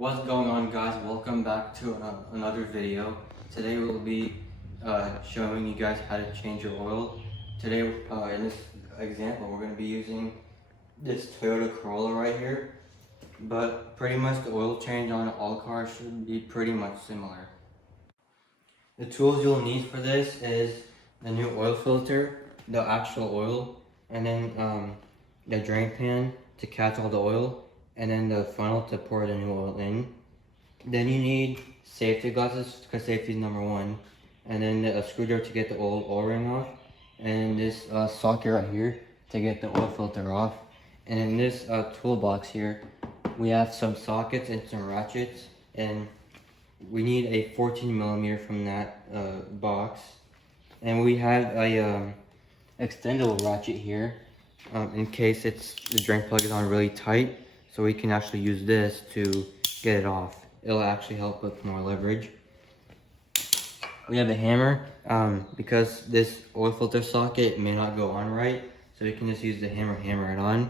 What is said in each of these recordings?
What's going on, guys? Welcome back to another video. Today we'll be showing you guys how to change your oil. Today in this example we're going to be using this Toyota Corolla right here, but pretty much the oil change on all cars should be pretty much similar. The tools you'll need for this is the new oil filter, the actual oil, and then the drain pan to catch all the oil, and then the funnel to pour the new oil in. Then you need safety glasses because safety is number one, and then a screwdriver to get the old O-ring off, and this socket right here to get the oil filter off. And in this toolbox here, we have some sockets and some ratchets, and we need a 14 millimeter from that box. And we have a extendable ratchet here in case the drain plug is on really tight, so we can actually use this to get it off. It'll actually help with more leverage. We have a hammer because this oil filter socket may not go on right, so we can just use the hammer it on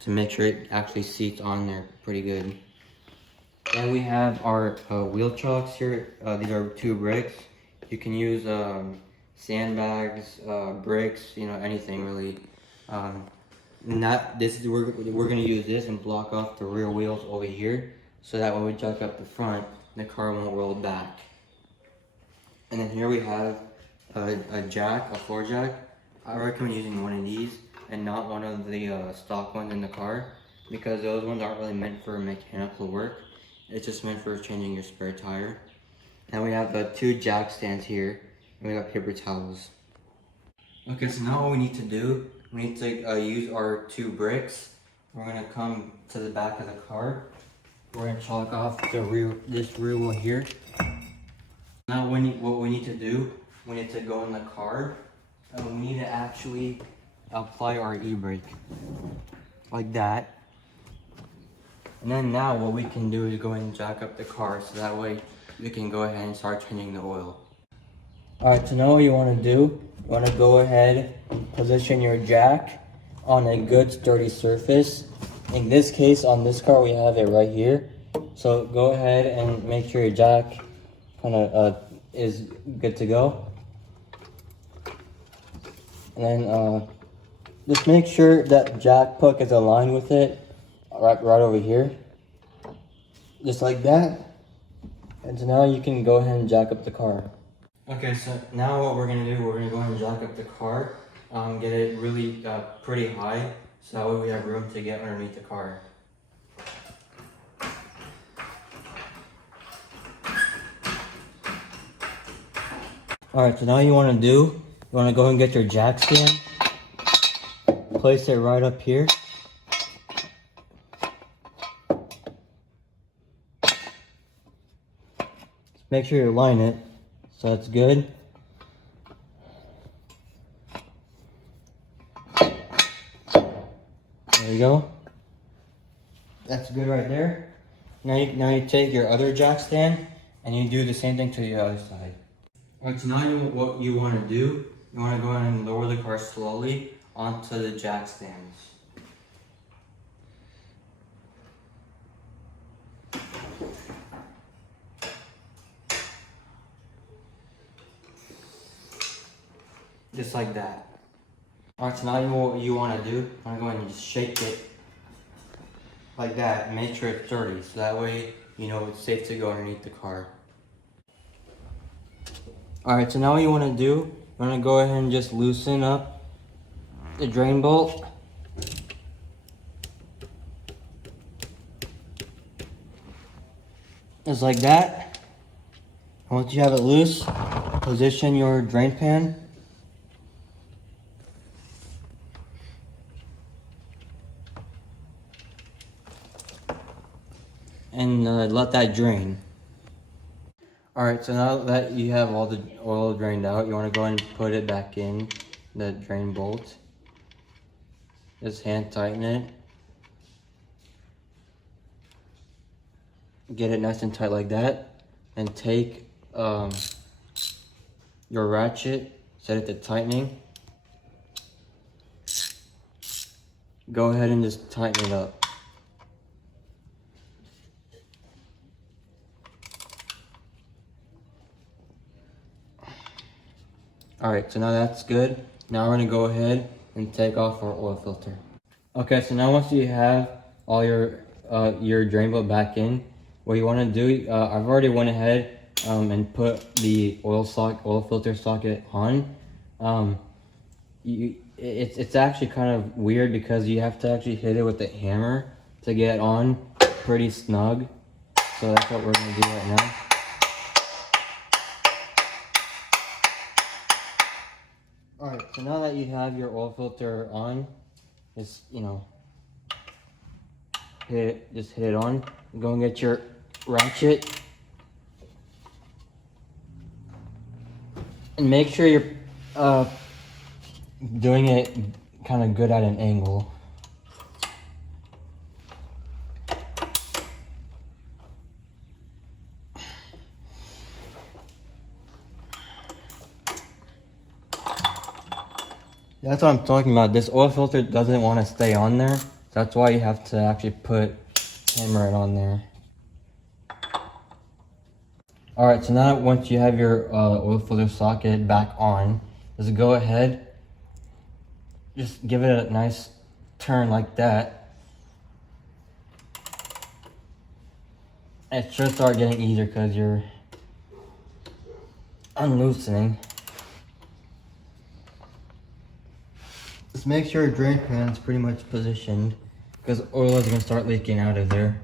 to make sure it actually seats on there pretty good. And we have our wheel chocks here. These are 2 bricks. You can use sandbags, bricks, anything really. We're gonna use this and block off the rear wheels over here, so that when we jack up the front, the car won't roll back. And then here we have a jack, a floor jack. I recommend using one of these and not one of the stock ones in the car, because those ones aren't really meant for mechanical work. It's just meant for changing your spare tire. And we have 2 jack stands here, and we got paper towels. Okay, so now what we need to do, we need to use our 2 bricks. We're gonna come to the back of the car. We're gonna chalk off this rear wheel here. Now what we need to do, we need to go in the car, and we need to actually apply our e-brake, like that. And then now what we can do is go ahead and jack up the car, so that way we can go ahead and start changing the oil. Alright, so now what you want to do, you want to go ahead and position your jack on a good sturdy surface. In this case, on this car, we have it right here. So go ahead and make sure your jack kind of is good to go. And then just make sure that jack puck is aligned with it, right over here. Just like that. And so now you can go ahead and jack up the car. Okay, so now what we're gonna do, we're gonna go ahead and jack up the car, get it really pretty high, so that way we have room to get underneath the car. Alright, so now you wanna go ahead and get your jack stand, place it right up here. Make sure you align it so that's good. There you go. That's good right there. Now you take your other jack stand and you do the same thing to the other side. Alright, so now what you want to do, you want to go ahead and lower the car slowly onto the jack stands. Just like that. Alright, so now what you want to do, you want to go ahead and just shake it like that and make sure it's sturdy, so that way you know it's safe to go underneath the car. Alright, so now what you want to do, you want to go ahead and just loosen up the drain bolt. Just like that. Once you have it loose, position your drain pan. And let that drain. Alright, so now that you have all the oil drained out, you want to go ahead and put it back in the drain bolt. Just hand tighten it. Get it nice and tight like that. And take your ratchet, set it to tightening. Go ahead and just tighten it up. Alright, so now that's good. Now we're gonna go ahead and take off our oil filter. Okay, so now once you have all your drain bolt back in, what you want to do, I've already went ahead and put the oil filter socket on. It's actually kind of weird because you have to actually hit it with a hammer to get on pretty snug. So that's what we're gonna do right now. Alright, so now that you have your oil filter on, just, hit it on. Go and get your ratchet. And make sure you're doing it kind of good at an angle. That's what I'm talking about. This oil filter doesn't want to stay on there. That's why you have to actually hammer it on there. Alright, so now once you have your oil filter socket back on, just go ahead, just give it a nice turn like that. It should start getting easier because you're unloosening. Just make sure your drain pan is pretty much positioned because oil is going to start leaking out of there.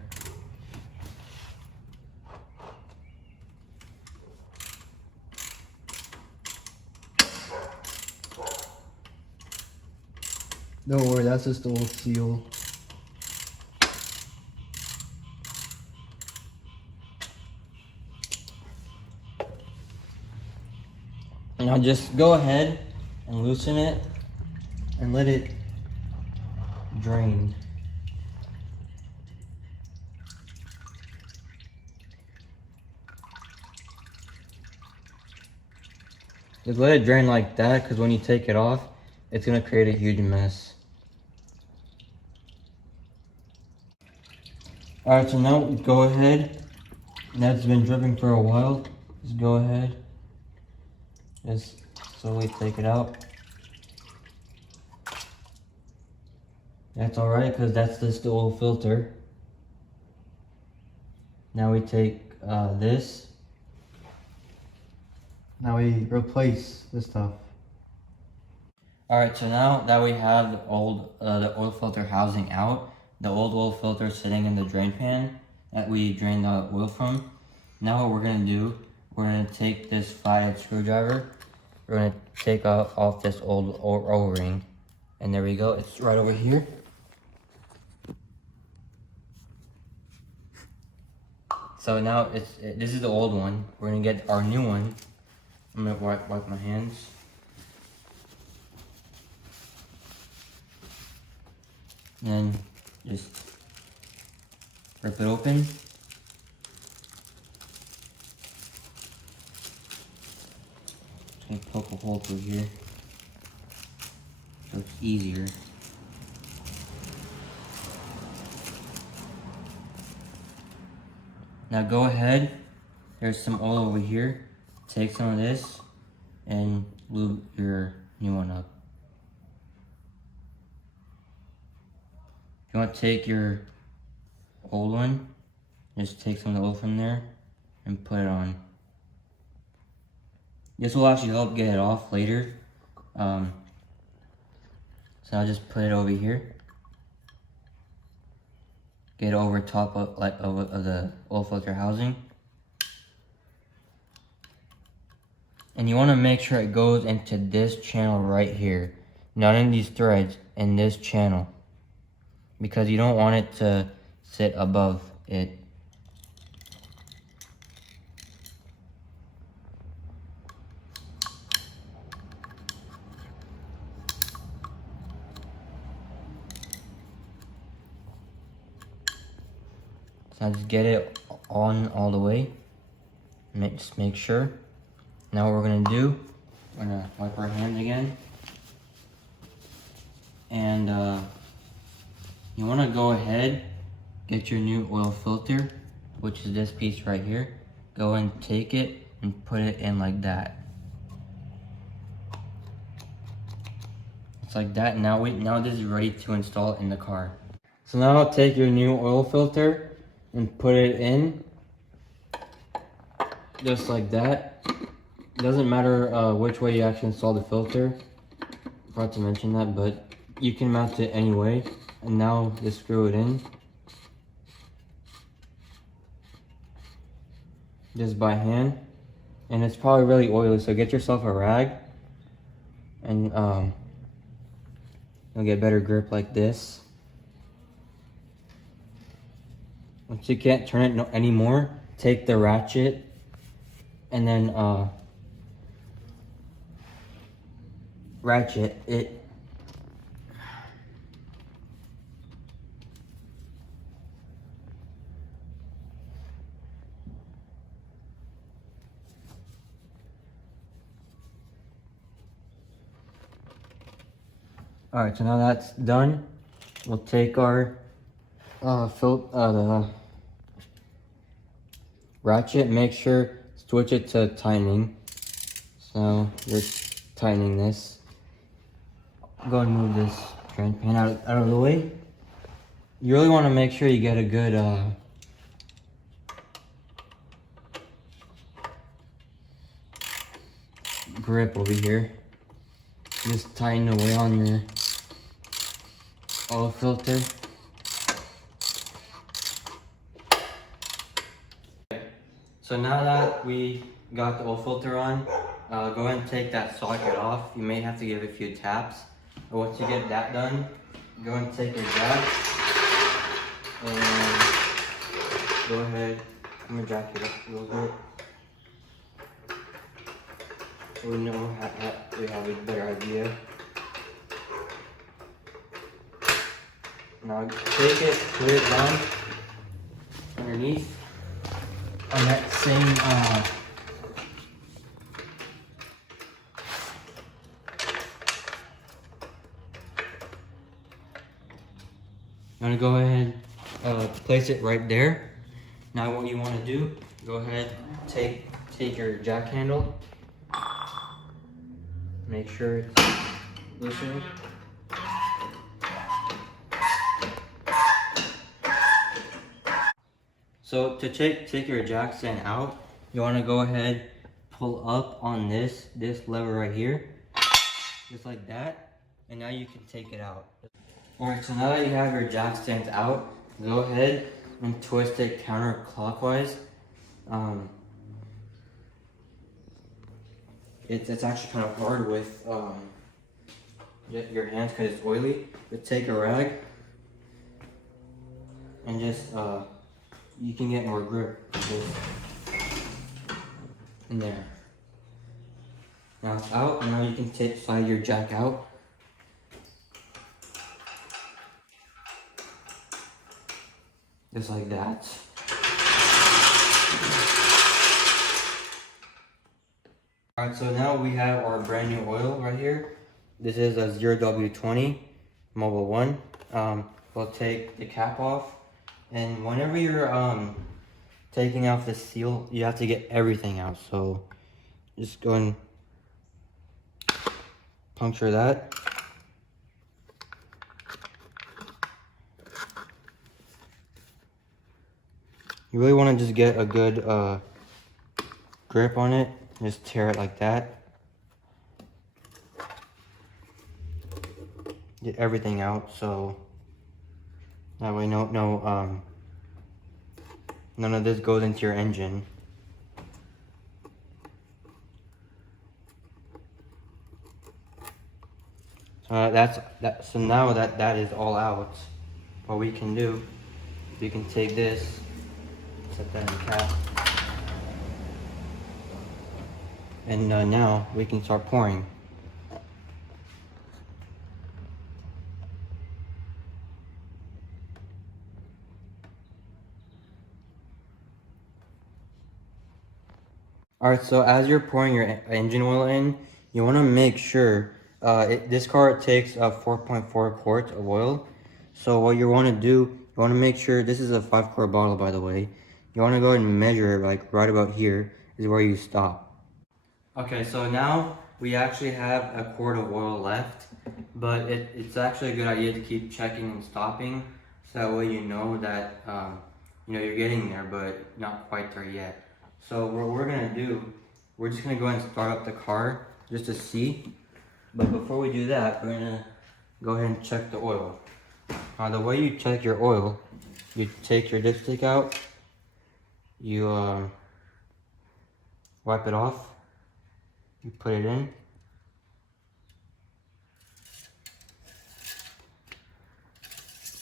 Don't worry, that's just the old seal. Now just go ahead and loosen it and let it drain. Just let it drain like that because when you take it off, it's going to create a huge mess. Alright, so now go ahead. That's been dripping for a while. Just go ahead. Just slowly take it out. That's alright because that's just the oil filter. Now we take this. Now we replace this stuff. Alright, so now that we have the oil filter housing out, the old oil filter sitting in the drain pan that we drained the oil from. Now what we're going to do, we're going to take this flathead screwdriver, we're going to take off this old O-ring, and there we go, it's right over here. So now this is the old one, we're going to get our new one. I'm going to wipe my hands. And then just rip it open. Just gonna poke a hole through here so it's easier. Now go ahead, there's some oil over here. Take some of this and lube your new one up. If you want to take your old one, just take some of the oil from there and put it on. This will actually help get it off later. So I'll just put it over here. Get it over top of the oil filter housing. And you want to make sure it goes into this channel right here. Not in these threads, in this channel. Because you don't want it to sit above it. So just get it on all the way. Just make sure. Now what we're gonna do, we're gonna wipe our hands again. And you wanna go ahead, get your new oil filter, which is this piece right here. Go and take it and put it in like that. It's like that. Now this is ready to install in the car. So now I'll take your new oil filter and put it in, just like that. It doesn't matter which way you actually install the filter. I forgot to mention that, but you can mount it any way. And now just screw it in, just by hand. And it's probably really oily, so get yourself a rag, and you'll get better grip like this. Once you can't turn it anymore, take the ratchet and then ratchet it. Alright, so now that's done, we'll take our the ratchet, make sure switch it to tightening. So you're tightening this. Go and move this trans pan out of the way. You really want to make sure you get a good grip over here. Just tighten away on your oil filter. So now that we got the oil filter on, go ahead and take that socket off. You may have to give it a few taps. But once you get that done, go ahead and take your jack and go ahead. I'm gonna jack it up a little bit. So we know we have a better idea. Now take it, put it down underneath on that same I'm gonna go ahead place it right there. Now what you want to do, go ahead, take your jack handle, make sure it's loosened. So to take your jack stand out, you want to go ahead, pull up on this lever right here, just like that, and now you can take it out. Alright, so now that you have your jack stands out, go ahead and twist it counterclockwise. It's actually kind of hard with your hands because it's oily, but take a rag and just you can get more grip just in there. Now it's out, and now you can slide your jack out. Just like that. Alright, so now we have our brand new oil right here. This is a 0W20 Mobile 1. We'll take the cap off. And whenever you're taking off the seal, you have to get everything out. So just go and puncture that. You really want to just get a good grip on it. Just tear it like that. Get everything out, so that way none of this goes into your engine. So now that is all out, what we can do, we can take this, set that in the cap, and now we can start pouring. Alright, so as you're pouring your engine oil in, you want to make sure, this car takes 4.4 quarts of oil. So what you want to do, you want to make sure, this is a 5-quart bottle by the way, you want to go ahead and measure like right about here is where you stop. Okay, so now we actually have a quart of oil left, but it's actually a good idea to keep checking and stopping, so that way you know that you're getting there, but not quite there yet. So what we're gonna do, we're just gonna go ahead and start up the car just to see. But before we do that, we're gonna go ahead and check the oil. The way you check your oil, you take your dipstick out, you wipe it off, you put it in,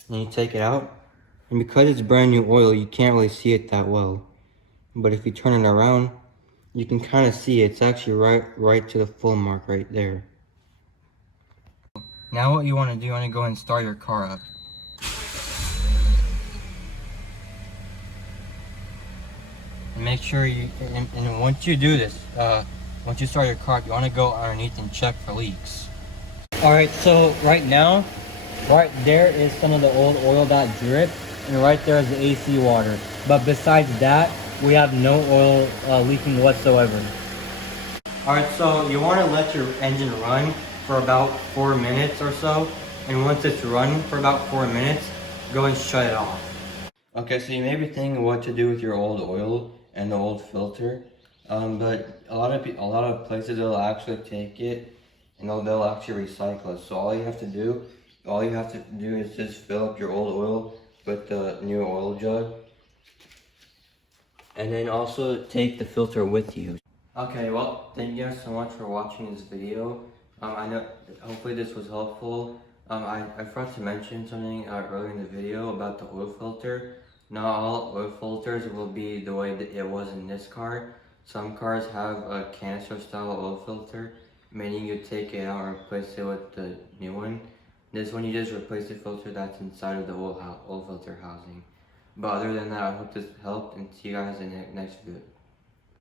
and you take it out. And because it's brand new oil, you can't really see it that well. But if you turn it around, you can kind of see it's actually right to the full mark right there. Now what you want to do, you want to go and start your car up. And make sure and once you do this, once you start your car up, you want to go underneath and check for leaks. Alright, so right now, right there is some of the old oil that drip, and right there is the AC water. But besides that, we have no oil leaking whatsoever. Alright, so you want to let your engine run for about 4 minutes or so, and once it's run for about 4 minutes, go and shut it off. Okay, so you may be thinking what to do with your old oil and the old filter, but a lot of places they'll actually take it and they'll actually recycle it. So all you have to do is just fill up your old oil with the new oil jug, and then also take the filter with you. Okay, well, thank you guys so much for watching this video. I know, hopefully this was helpful. I forgot to mention something earlier in the video about the oil filter. Not all oil filters will be the way that it was in this car. Some cars have a canister style oil filter, meaning you take it out and replace it with the new one. This one you just replace the filter that's inside of the oil filter housing. But other than that, I hope this helped, and see you guys in the next video.